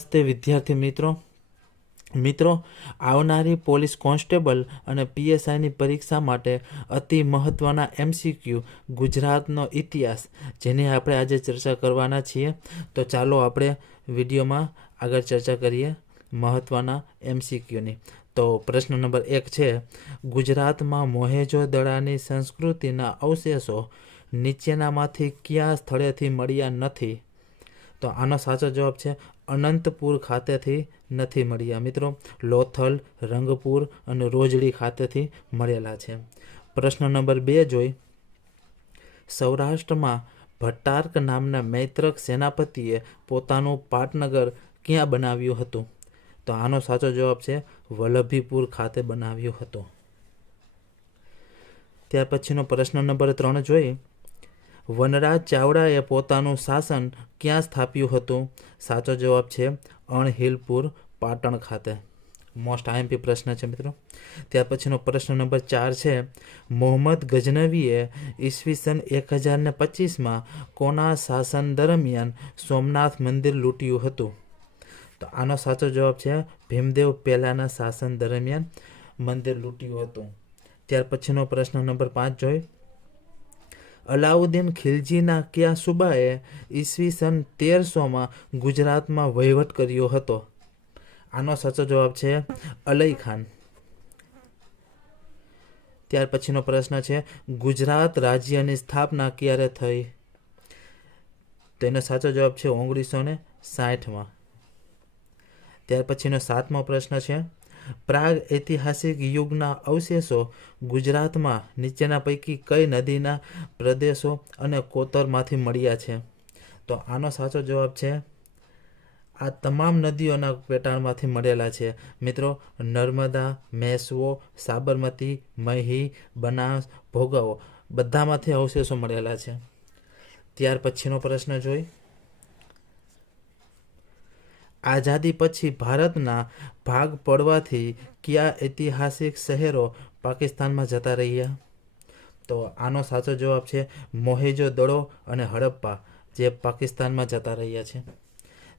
નમસ્તે વિદ્યાર્થી મિત્રો. મિત્રો, આવનારી પોલીસ કોન્સ્ટેબલ અને પીએસઆઈની પરીક્ષા માટે અતિ મહત્ત્વના એમસીક્યુ ગુજરાતનો ઇતિહાસ, જેની આપણે આજે ચર્ચા કરવાના છીએ. તો ચાલો આપણે વિડીયોમાં આગળ ચર્ચા કરીએ મહત્ત્વના એમસીક્યુની. તો પ્રશ્ન નંબર એક છે, ગુજરાતમાં મોહેજો દડાની સંસ્કૃતિના અવશેષો નીચેનામાંથી કયા સ્થળેથી મળ્યા નથી? તો આનો સાચો જવાબ છે અનંતપુર ખાતેથી નથી મળ્યા મિત્રો. લોથલ, રંગપુર અને રોજડી ખાતેથી મળેલા છે. પ્રશ્ન નંબર બે જોઈ. સૌરાષ્ટ્રમાં ભટ્ટાર્ક નામના મૈત્રક સેનાપતિએ પોતાનું પાટનગર ક્યાં બનાવ્યું હતું? તો આનો સાચો જવાબ છે વલ્લભીપુર ખાતે બનાવ્યું હતું. ત્યાર પછીનો પ્રશ્ન નંબર ત્રણ જોઈ. વનરાજ ચાવડાએ પોતાનું શાસન ક્યાં સ્થાપ્યું હતું? સાચો જવાબ છે અણહિલપુર, પાટણ ખાતે. મોસ્ટ આઈએમપી પ્રશ્ન છે મિત્રો. ત્યાર પછીનો પ્રશ્ન નંબર ચાર છે, મોહમ્મદ ગજનવીએ ઈસવીસન એક હજાર ને પચીસમાં કોના શાસન દરમિયાન સોમનાથ મંદિર લૂંટ્યું હતું? તો આનો સાચો જવાબ છે ભીમદેવ પહેલાંના શાસન દરમિયાન મંદિર લૂંટ્યું હતું. ત્યાર પછીનો પ્રશ્ન નંબર પાંચ જોઈ. અલાઉદ્દીન ખિલજીના કયા સુબાએ ઈસવીસન તેરસોમાં ગુજરાતમાં વહીવટ કર્યો હતો. આનો સાચો જવાબ છે અલઈ ખાન. ત્યાર પછીનો પ્રશ્ન છે, ગુજરાત રાજ્યની સ્થાપના ક્યારે થઈ? તો એનો સાચો જવાબ છે ઓગણીસો ને સાઠમાં. ત્યાર પછીનો સાતમો પ્રશ્ન છે પ્રાગ ઐતિહાસિક યુગના અવશેષો ગુજરાતમાં નીચેના પૈકી કઈ નદીના પ્રદેશો અને કોતરમાંથી મળ્યા છે? તો આનો સાચો જવાબ છે, આ તમામ નદીઓના પેટાળમાંથી મળેલા છે. મિત્રો, નર્મદા, મેસવો, સાબરમતી, મહી, બનાસ, ભોગાવો, બધામાંથી અવશેષો મળેલા છે. ત્યાર પછીનો પ્રશ્ન જોઈ. આઝાદી પછી ભારતના ભાગ પડવાથી કયા ઐતિહાસિક શહેરો પાકિસ્તાનમાં જતા રહ્યા? તો આનો સાચો જવાબ છે મોહેજો દડો અને હડપ્પા, જે પાકિસ્તાનમાં જતા રહ્યા છે.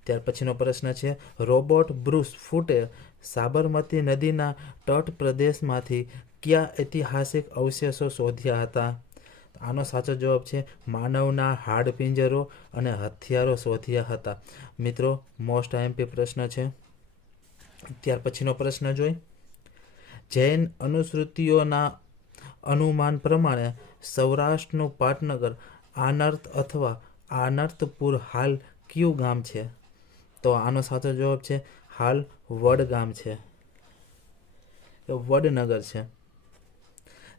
ત્યાર પછીનો પ્રશ્ન છે, રોબોટ બ્રુસ ફૂટે સાબરમતી નદીના તટ પ્રદેશમાંથી કયા ઐતિહાસિક અવશેષો શોધ્યા હતા? આનો સાચો જવાબ છે માનવના હાડપિંજરો અને હથિયારો શોધ્યા હતા. મિત્રો મોસ્ટ આઈએમપી પ્રશ્ન છે. ત્યાર પછીનો પ્રશ્ન જોઈ. જૈન અનુસૃતિઓના અનુમાન પ્રમાણે સૌરાષ્ટ્રનું પાટનગર આનર્થ અથવા આનર્થપુર હાલ કયું ગામ છે? તો આનો સાચો જવાબ છે હાલ વડ ગામ છે. વડનગર છે.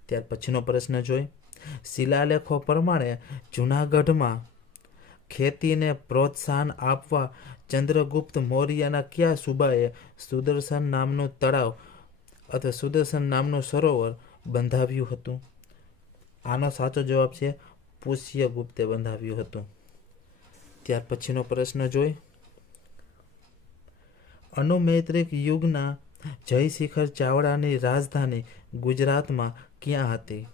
ત્યાર પછીનો પ્રશ્ન જોઈ. શિલાલેખો પ્રમાણે જૂનાગઢમાં ખેતીને પ્રોત્સાહન આપવા ચંદ્રગુપ્ત મૌર્યના કયા સુબાએ સુદર્શન નામનું તળાવ અથવા સુદર્શન નામનું સરોવર બંધાવ્યું હતું? આનો સાચો જવાબ છે પુષ્યગુપ્તે બંધાવ્યું હતું. ત્યાર પછીનો પ્રશ્ન જોઈ. અનુમૈત્રિક યુગના જયશિખર ચાવડાની રાજધાની ગુજરાતમાં ક્યાં હતી?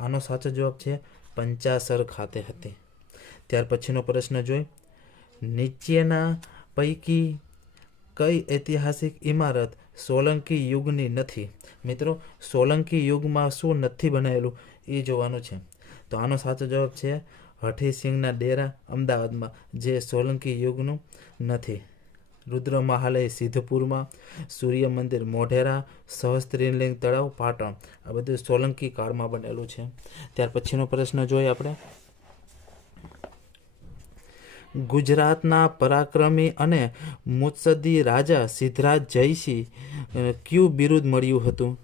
આનો સાચો જવાબ છે પંચાસર ખાતે હતી. ત્યાર પછીનો પ્રશ્ન જોઈ. નીચેના પૈકી કઈ ઐતિહાસિક ઇમારત સોલંકી યુગની નથી? મિત્રો, સોલંકી યુગમાં શું નથી બનાવેલું એ જોવાનું છે. તો આનો સાચો જવાબ છે હઠીસિંહના ડેરા અમદાવાદમાં, જે સોલંકી યુગનું નથી. રુદ્ર મહાલય, સિદ્ધપુરમાં, સૂર્ય મંદિર, મોઢેરા, સહસ્ત્રીલિંગ તળાવ, પાટણ. આ બધું સોલંકી કાળમાં બનેલું છે. ત્યાર પછીનો પ્રશ્ન જોઈએ આપણે. ગુજરાતના પરાક્રમી અને મુત્સદી રાજા સિદ્ધરાજ જયસિંહ ક્યુ બિરુદ મળ્યું હતું?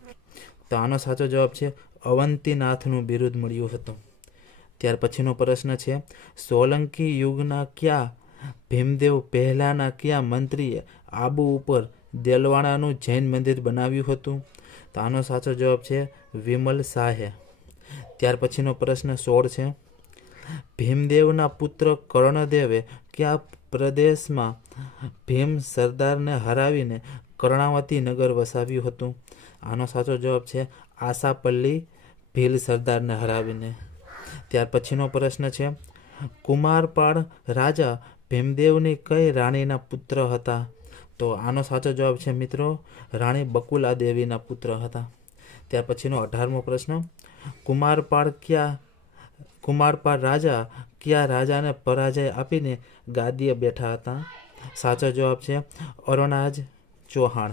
તો આનો સાચો જવાબ છે, અવંતીનાથનું બિરુદ મળ્યું હતું. ત્યાર પછીનો પ્રશ્ન છે, સોલંકી યુગના કયા ભીમદેવ પહેલાંના કયા મંત્રીએ આબુ ઉપર દેલવાણાનું જૈન મંદિર બનાવ્યું હતું? તો આનો સાચો જવાબ છે વિમલ શાહે. ત્યાર પછીનો પ્રશ્ન સોળ છે. ભીમદેવના પુત્ર કર્ણદેવે કયા પ્રદેશમાં ભીમ સરદારને હરાવીને કર્ણાવતી નગર વસાવ્યું હતું? આનો સાચો જવાબ છે આશાપલ્લી ભીલ સરદારને હરાવીને. ત્યાર પછીનો પ્રશ્ન છે કુમારપાળ રાજા ભીમદેવની કઈ રાણીના પુત્ર હતા? તો આનો સાચો જવાબ છે મિત્રો, રાણી બકુલા દેવીના પુત્ર હતા. ત્યાર પછીનો અઢારમો પ્રશ્ન, કુમારપાળ ક્યાં, કુમારપાળ રાજા કયા રાજાને પરાજય આપીને ગાદીએ બેઠા હતા? સાચો જવાબ છે અરુણાજ ચૌહાણ.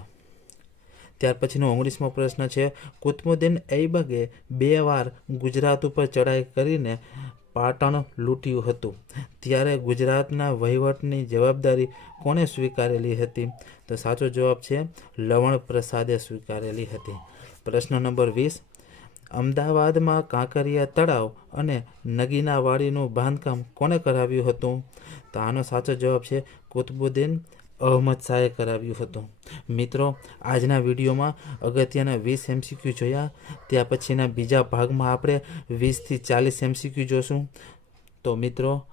ત્યાર પછીનો ઓગણીસમો પ્રશ્ન છે કુતમુદ્દીન ઐબગે બે વાર ગુજરાત ઉપર ચડાઈ કરીને પાટણ લૂંટ્યું હતું. ત્યારે ગુજરાતના વહીવટની જવાબદારી કોણે સ્વીકારેલી હતી? તો સાચો જવાબ છે, લવણ પ્રસાદે સ્વીકારેલી હતી. પ્રશ્ન નંબર વીસ. અમદાવાદમાં કાંકરિયા તળાવ અને નગીનાવાડીનું બાંધકામ કોણે કરાવ્યું હતું? તો આનો સાચો જવાબ છે, કુતબુદ્દીન અહમદ શાહે કરાવ્યું હતું. મિત્રો, આજના વિડીયોમાં અગત્યના વીસ એમસીક્યુ જોયા. ત્યાં પછીના બીજા ભાગમાં આપણે વીસથી ચાલીસ એમસીક્યુ જોશું. તો મિત્રો,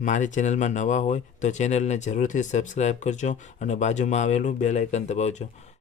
મારી ચેનલમાં નવા હોય તો ચેનલને જરૂરથી સબસ્ક્રાઈબ કરજો અને બાજુમાં આવેલું બેલ દબાવજો.